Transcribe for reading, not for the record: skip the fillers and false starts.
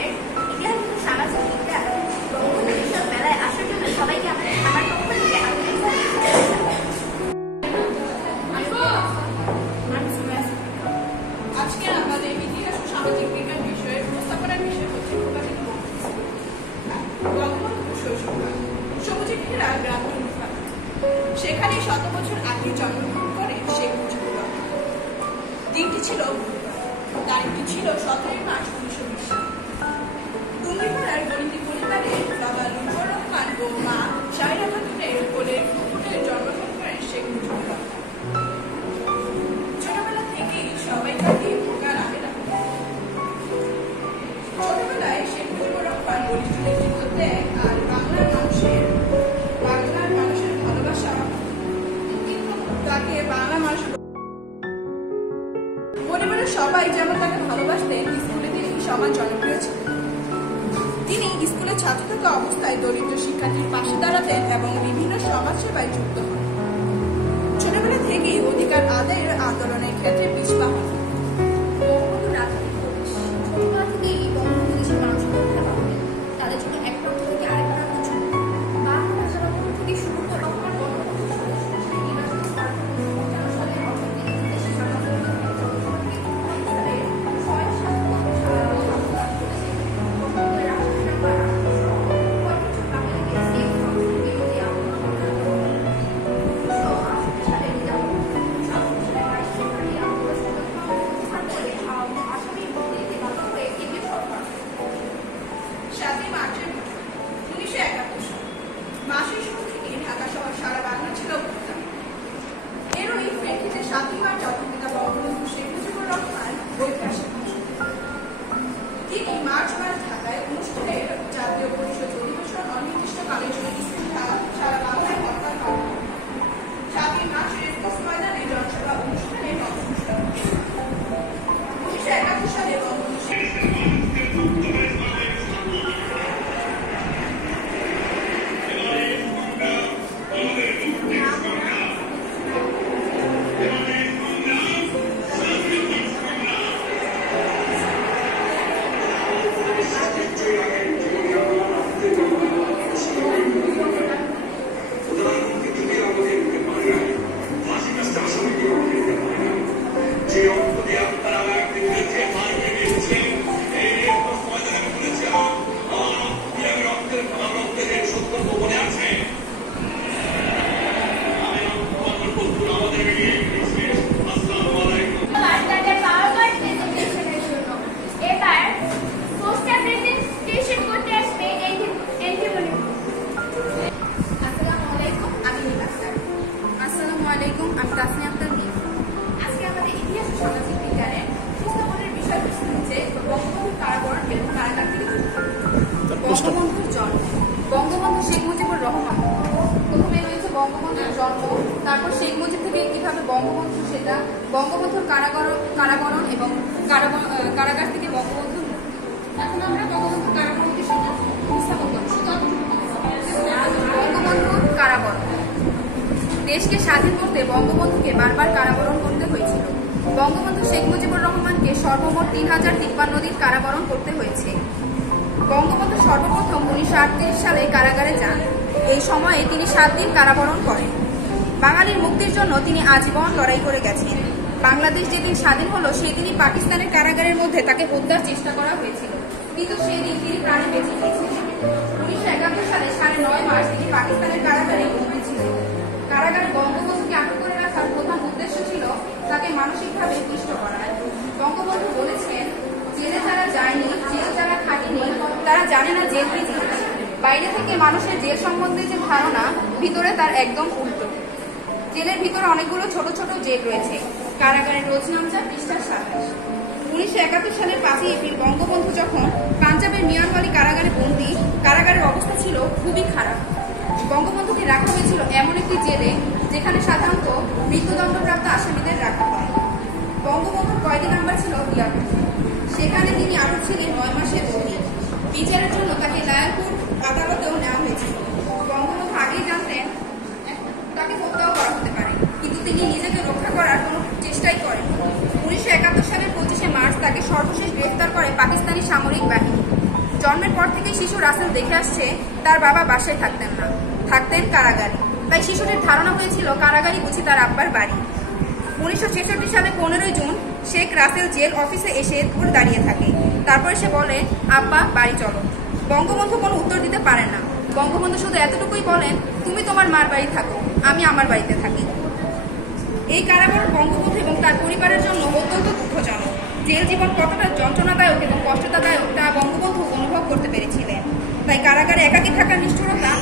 আমাদের ইতিহাস ও সামাজিক বিজ্ঞান বঙ্গবন্ধু বিষয়ক মেলায় আসার জন্য সবাইকে আমার পক্ষ থেকে আজকে আমাদের ইতিহাস ও সামাজিক বিজ্ঞান বিষয়ের উপস্থাপনার বিষয় হচ্ছে প্রকাশিত বঙ্গবন্ধু শৈশবকাল। সবুজে ঘেরা গ্রাম টুঙ্গিপাড়া, সেখানে 100 বছর আগে জন্মগ্রহণ করে শেখ মুজিবুর রহমান। দিনটি ছিল বুধবার, তারিখটি ছিল 17 মার্চ 1920 সাল। টুঙ্গিপাড়ার গণিতি পরিবারে বাবা লুৎফর রহমান ও মা সাহেরা খাতুনের কোলের ফুটফুটে জন্মগ্রহণ করেন শেখ মুজিবুর রহমান। ছোটবেলা থেকেই সবাই তাকে ঢাকা নামে ডাকে। ছোটবেলায় শেখ মুজিবুর রহমান বলিষ্ঠ নেতৃত্ব দেয় আর বাংলার মানুষের ভালোবাসা, কিন্তু তাকে বাংলা মানুষ পরিবারের সবাই যেমন তাকে ভালোবাসতেন, স্কুলে তিনি সমান জনপ্রিয় ছিলেন। তিনি স্কুলে ছাত্র থাকা অবস্থায় দরিদ্র শিক্ষার্থীর পাশে দাঁড়াতেন এবং বিভিন্ন সমাজ সেবায় যুক্ত হন। ছোটবেলা থেকেই অধিকার আদায়ের আন্দোলনের ক্ষেত্রে পিছপা হন। ছোটবেলা থেকেই বঙ্গবন্ধু দেশের মানুষের কথা ভাবতেন, তাদের জন্য এক প্রান্ত থেকে আরেক প্রান্ত ছিল। বাংলা ভাষা ব্যবহার থেকে শুরু করে রহমান বঙ্গবন্ধু মাসের শুরু থেকে ঢাকা শহর সারা বাংলা ছিল এরই প্রেক্ষিতে 7ই মার্চ জাতির বঙ্গবন্ধু শেখ মুজিবুর রহমান ঐতিহাসিক তিনি মার্চ মাস ঢাকায় অনুষ্ঠানের জাতীয় পরিষদ অধিবেশন অনির্দিষ্টকালের জন্য সারা বাংলায় হরতাল করেন। 7ই মার্চ রেসকোর্স ময়দানে জনসভা অনুষ্ঠানের অনুষ্ঠান 1971 সালে বঙ্গবন্ধু শেখ আজকে আমাদের ইতিহাস ও সামাজিক বিজ্ঞানের উপস্থাপনের বিষয় হচ্ছে বঙ্গবন্ধুর কারাবরণ এবং কারাগার থেকে বঙ্গবন্ধুর জন্ম। বঙ্গবন্ধু শেখ মুজিবুর রহমান, প্রথমে রয়েছে বঙ্গবন্ধুর জন্ম, তারপর শেখ মুজিব থেকে কিভাবে বঙ্গবন্ধু সেটা, বঙ্গবন্ধুর কারাবরণ এবং কারাগার থেকে বঙ্গবন্ধু। এখন আমরা বঙ্গবন্ধুর কারাবরণকে উপস্থাপন করছি। বঙ্গবন্ধুর কারাবরণ। দেশকে স্বাধীন করতে বঙ্গবন্ধুকে বারবার কারাবরণ করতে হয়েছিল। বঙ্গবন্ধু শেখ মুজিবুর রহমানকে সর্বমোট 3053 দিন কারাবরণ করতে হয়েছে। বঙ্গবন্ধু সর্বপ্রথম 1938 সালে কারাগারে যান। এই সময়ে তিনি 7 দিন কারাবরণ করেন। বাঙালির মুক্তির জন্য তিনি আজীবন লড়াই করে গেছেন। বাংলাদেশ যেদিন স্বাধীন হলো সেই দিনই পাকিস্তানের কারাগারের মধ্যে তাকে হত্যার চেষ্টা করা হয়েছিল, কিন্তু সেদিন তিনি প্রাণে বেঁচে গিয়েছিলেন। 1971 সালে 9.5 মার্চ তিনি পাকিস্তানের কারাগারে বন্দী ছিলেন। কারাগারে বঙ্গবন্ধুকে আটক করে রাখার প্রধান উদ্দেশ্য ছিল তাকে মানসিকভাবে পিষ্ট করা। বঙ্গবন্ধু বলেছেন, জেলে যারা যায়নি, জেল যারা খাটেনি, তারা জানে না জেল কি জিনিস। বাইরে থেকে মানুষের জেল সম্বন্ধে যে ধারণা, ভিতরে তার একদম উল্টো। জেলের ভিতরে অনেকগুলো ছোট ছোট জেল রয়েছে। কারাগারের রোজনামচা পৃষ্ঠা 27। 1971 সালের 5 এপ্রিল বঙ্গবন্ধু যখন পাঞ্জাবের মিয়ানওয়ালি কারাগারে বন্দী, কারাগারের অবস্থা ছিল খুবই খারাপ। বঙ্গবন্ধুকে রাখা হয়েছিল এমন একটি জেলে যেখানে সাধারণত মৃত্যুদণ্ডপ্রাপ্ত আসামিদের রাখা হয়। বঙ্গবন্ধুর কয়েদি নাম্বার ছিল 72। সেখানে তিনি আরো ছিলেন 9 মাসের অধিক। বিচারের জন্য তাকে লায়ালপুর আদালতেও নেওয়া হয়েছিল। বঙ্গবন্ধু আগেই জানতেন তাকে হত্যাও করা হতে পারে, কিন্তু তিনি নিজেকে রক্ষা করার কোনো চেষ্টাই করেন। 1971 সালের 25 মার্চ তাকে সর্বশেষ গ্রেফতার করে পাকিস্তানি সামরিক বাহিনী। জন্মের পর থেকেই শিশু রাসেল দেখে আসছে তার বাবা বাসায় থাকতেন না, থাকতেন কারাগারে। তাই শিশুটির ধারণা হয়েছিল কারাগারই বুঝি তার আব্বার বাড়ি। 1966 সালে 15 জুন শেখ রাসেল জেল অফিসে এসে দূর দাঁড়িয়ে থাকে। তারপরে সে বলে, আব্বা বাড়ি চলো। বঙ্গবন্ধু কোনো উত্তর দিতে পারেন না। বঙ্গবন্ধু শুধু এতটুকুই বলেন, তুমি তোমার মার বাড়ি থাকো, আমি আমার বাড়িতে থাকি। এই কারাগার বঙ্গবন্ধু এবং তার পরিবারের জন্য অত্যন্ত দুঃখজনক। জেল জীবন কতটা যন্ত্রণাদায়ক এবং কষ্টদায়ক তা বঙ্গবন্ধু অনুভব করতে পেরেছিলেন। তাই কারাগারে একাকী থাকার নিষ্ঠুরতা